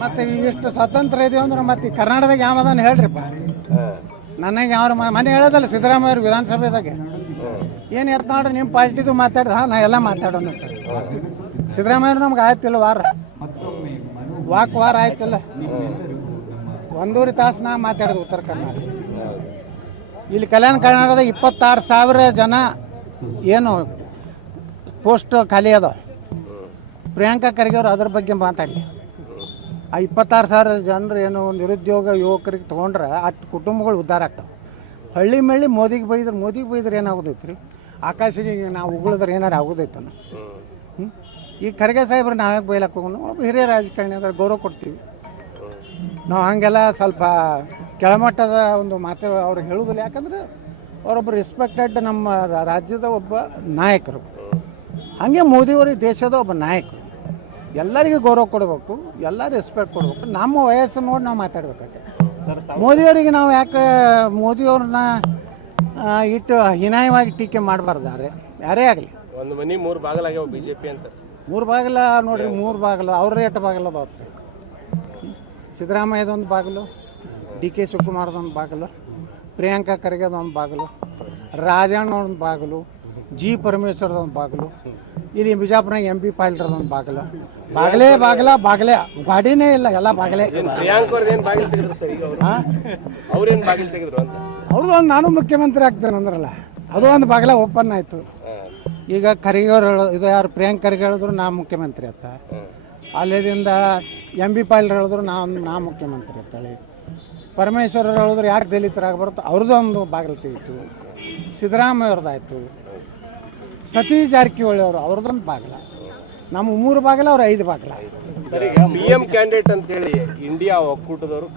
ಮತ್ತೆ ಇಷ್ಟು ಸ್ವತಂತ್ರ ಇದೀವಿ ಅಂದ್ರೆ ಮತ್ತೆ ಕರ್ನಾಟಕದಾಗ ಯಾವದಾನ ಹೇಳ್ರಿಪ್ಪ. ನನಗೆ ಅವ್ರ ಮನೆ ಹೇಳೋದಲ್ಲ ಸಿದ್ದರಾಮಯ್ಯ ಅವ್ರ ವಿಧಾನಸಭೆದಾಗೆ ಏನು ಎತ್ತ ನೋಡ್ರಿ ನಿಮ್ಮ ಪಾರ್ಟಿದು ಮಾತಾಡ್ದ ನಾ ಎಲ್ಲ ಮಾತಾಡೋಣ ಅಂತ. ಸಿದ್ದರಾಮಯ್ಯ ನಮ್ಗೆ ಆಯ್ತಿಲ್ಲ ವಾರ ಆಯ್ತಿಲ್ಲ. 1.5 ತಾಸು ನಾ ಮಾತಾಡೋದು ಉತ್ತರ ಕರ್ನಾಟಕ. ಇಲ್ಲಿ ಕಲ್ಯಾಣ ಕರ್ನಾಟಕದ 26,000 ಜನ ಏನು ಪೋಸ್ಟ್ ಖಾಲಿ ಅದಾವ. ಪ್ರಿಯಾಂಕಾ ಖರ್ಗೆ ಅವರು ಅದ್ರ ಬಗ್ಗೆ ಮಾತಾಡಿ ಆ 26,000 ಜನರು ಏನು ನಿರುದ್ಯೋಗ ಯುವಕರಿಗೆ ತೊಗೊಂಡ್ರೆ ಅಷ್ಟು ಕುಟುಂಬಗಳು ಉದ್ಧಾರ ಆಗ್ತಾವೆ. ಹಳ್ಳಿ ಮಳ್ಳಿ ಮೋದಿಗೆ ಬೈದ್ರೆ ಏನಾಗೋದೈತೆ ರೀ? ಆಕಾಶಿಗೆ ನಾವು ಉಗುಳಿದ್ರೆ ಏನಾರು ಆಗೋದೈತನ? ಈ ಖರ್ಗೆ ಸಾಹೇಬ್ರು ನಾವ್ಯಾಕೆ ಬೈಲಕ್ಕೆ ಹೋಗೋಣ? ಒಬ್ಬ ಹಿರಿಯ ರಾಜಕಾರಣಿ ಅಂದ್ರೆ ಗೌರವ ಕೊಡ್ತೀವಿ ನಾವು. ಹಾಗೆಲ್ಲ ಸ್ವಲ್ಪ ಕೆಳಮಟ್ಟದ ಒಂದು ಮಾತು ಅವ್ರು ಹೇಳೋದಿಲ್ಲ. ಯಾಕಂದ್ರೆ ಅವರೊಬ್ಬ ರೆಸ್ಪೆಕ್ಟೆಡ್ ನಮ್ಮ ರಾಜ್ಯದ ಒಬ್ಬ ನಾಯಕರು. ಹಾಗೆ ಮೋದಿಯವರು ದೇಶದ ಒಬ್ಬ ನಾಯಕರು. ಎಲ್ಲರಿಗೂ ಗೌರವ ಕೊಡಬೇಕು, ಎಲ್ಲ ರೆಸ್ಪೆಕ್ಟ್ ಕೊಡಬೇಕು. ನಮ್ಮ ವಯಸ್ಸು ನೋಡಿ ನಾವು ಮಾತಾಡ್ಬೇಕಾಗ್ತದೆ. ಮೋದಿಯವರಿಗೆ ನಾವು ಯಾಕೆ ಮೋದಿಯವ್ರನ್ನ ಇಟ್ಟು ಹೀನಾಯವಾಗಿ ಟೀಕೆ ಮಾಡಬಾರ್ದಾರೆ ಯಾರೇ ಆಗಲಿ. ಒಂದು ಮನೆ 3 ಬಾಗಿಲಾಗ್ಯಾವ ಬಿಜೆಪಿ ಅಂತ. 3 ಬಾಗಿಲ ನೋಡ್ರಿ, 3 ಬಾಗಿಲು ಅವ್ರದ್ದು ಎಷ್ಟು ಬಾಗಿಲು ಅದಾವತ್ತು. ಸಿದ್ದರಾಮಯ್ಯದೊಂದು ಬಾಗಿಲು, DK ಶಿವಕುಮಾರ್ದೊಂದು ಬಾಗಿಲು, ಪ್ರಿಯಾಂಕಾ ಖರ್ಗೆದೊಂದು ಬಾಗಿಲು, ರಾಜಣ್ಣ ಒಂದು ಬಾಗಿಲು, G ಪರಮೇಶ್ವರದೊಂದು ಬಾಗಿಲು, ಇಲ್ಲಿ ಬಿಜಾಪುರನಾಗ MP ಪಾಟೀಲ್ರದೊಂದು ಬಾಗಿಲು. ಬಾಗಲೇ ಗಾಡಿನೇ ಇಲ್ಲ, ಎಲ್ಲ ಬಾಗಲೇ. ಪ್ರಿಯಾಂಕ್ ಅವ್ರದ್ದು ಏನು ಬಾಗಿಲು ತೆಗೆದ್ರು ಸರ್? ಈಗ ಅವ್ರೇನು ಬಾಗಿಲು ತೆಗೆದ್ರು ಅಂತ? ಅವ್ರದ್ದು ಒಂದು ನಾನು ಮುಖ್ಯಮಂತ್ರಿ ಆಗ್ತೇನೆ ಅಂದ್ರಲ್ಲ, ಅದು ಒಂದು ಬಾಗಿಲ ಓಪನ್ ಆಯಿತು. ಈಗ ಖರ್ಗೆ ಅವ್ರು ಇದು ಯಾರು ಪ್ರಿಯಾಂಕ್ ಖರ್ಗೆ ಹೇಳಿದ್ರು ನಾ ಮುಖ್ಯಮಂತ್ರಿ ಅಂತ, ಅಲ್ಲಿಂದ MP ಪಾಟೀಲ್ ಹೇಳಿದ್ರು ನಾ ಮುಖ್ಯಮಂತ್ರಿ ಅಂತೇಳಿ, ಪರಮೇಶ್ವರ ಹೇಳಿದ್ರು ಯಾಕೆ ದಲಿತರಾಗಿ ಬರುತ್ತೋ ಅವ್ರದ್ದು ಒಂದು ಬಾಗಿಲು ತೆಗಿತು. ಸಿದ್ದರಾಮಯ್ಯ ಅವ್ರದ್ದಾಯ್ತು, ಸತೀಶ್ ಜಾರಕಿಹೊಳಿ ಅವ್ರದ್ದೊಂದು ಬಾಗಿಲ. ನಮ್ಮ 3 ಬಾಗಿಲ, ಅವ್ರು 5 ಬಾಗಿಲ. PM ಕ್ಯಾಂಡಿಡೇಟ್ ಅಂತೇಳಿ ಇಂಡಿಯಾ ಒಕ್ಕೂಟದವರು